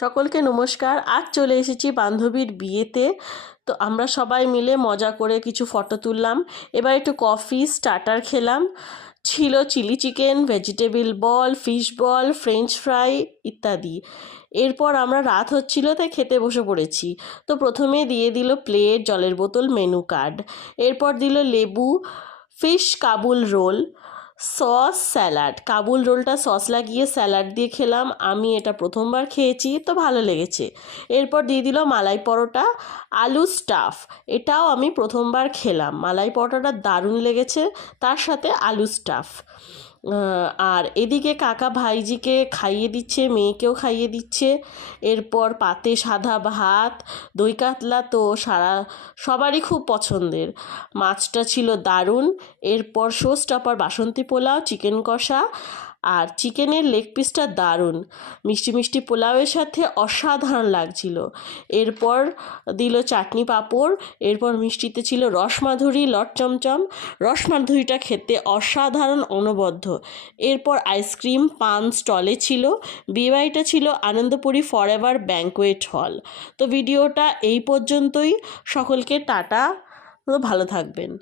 সকলকে নমস্কার। আজ চলে এসেছি বান্ধবীর বিয়েতে। তো আমরা সবাই মিলে মজা করে কিছু ফটো তুললাম। এবার একটু কফি স্টার্টার খেলাম। ছিল চিলি চিকেন, ভেজিটেবল বল, ফিশ বল, ফ্রেঞ্চ ফ্রাই ইত্যাদি। এরপর আমরা রাত হচ্ছিল তাই খেতে বসে পড়েছি। তো প্রথমে দিয়ে দিল প্লেট, জলের বোতল, মেনু কার্ড। এরপর দিল লেবু, fish Kabul roll, sauce, salad. Kabul রোলটা সস লাগিয়ে স্যালাড দিয়ে খেলাম। আমি এটা প্রথমবার খেয়েছি, তো ভালো লেগেছে। এরপর দিয়ে দিল মালাই পরোটা, আলু স্টাফ। এটাও আমি প্রথমবার খেলাম। মালাই পরোটাটা দারুণ লেগেছে, তার সাথে আলু স্টাফ। আর এদিকে কাকা ভাইজিকে খাইয়ে দিচ্ছে, মেয়েকেও খাইয়ে দিচ্ছে। এরপর পাতে সাদা ভাত, দই কাতলা তো সবারই খুব পছন্দের। মাছটা ছিল দারুণ। এরপর শো স্টপার বাসন্তী পোলাও, চিকেন কষা, আর চিকেনের লেগ পিসটা দারুণ। মিষ্টি মিষ্টি পোলাওয়ের সাথে অসাধারণ লাগছিল। এরপর দিল চাটনি পাঁপড়। এরপর মিষ্টিতে ছিল রসমাধুরী, লট চমচম। রসমাধুরীটা খেতে অসাধারণ, অনবদ্য। এরপর আইসক্রিম পান স্টলে ছিল। বিয়েবাড়িটা ছিল আনন্দপুরি ফরএভার ব্যাঙ্কোয়েট হল। তো ভিডিওটা এই পর্যন্তই। সকলকে টাটা, ভালো থাকবেন।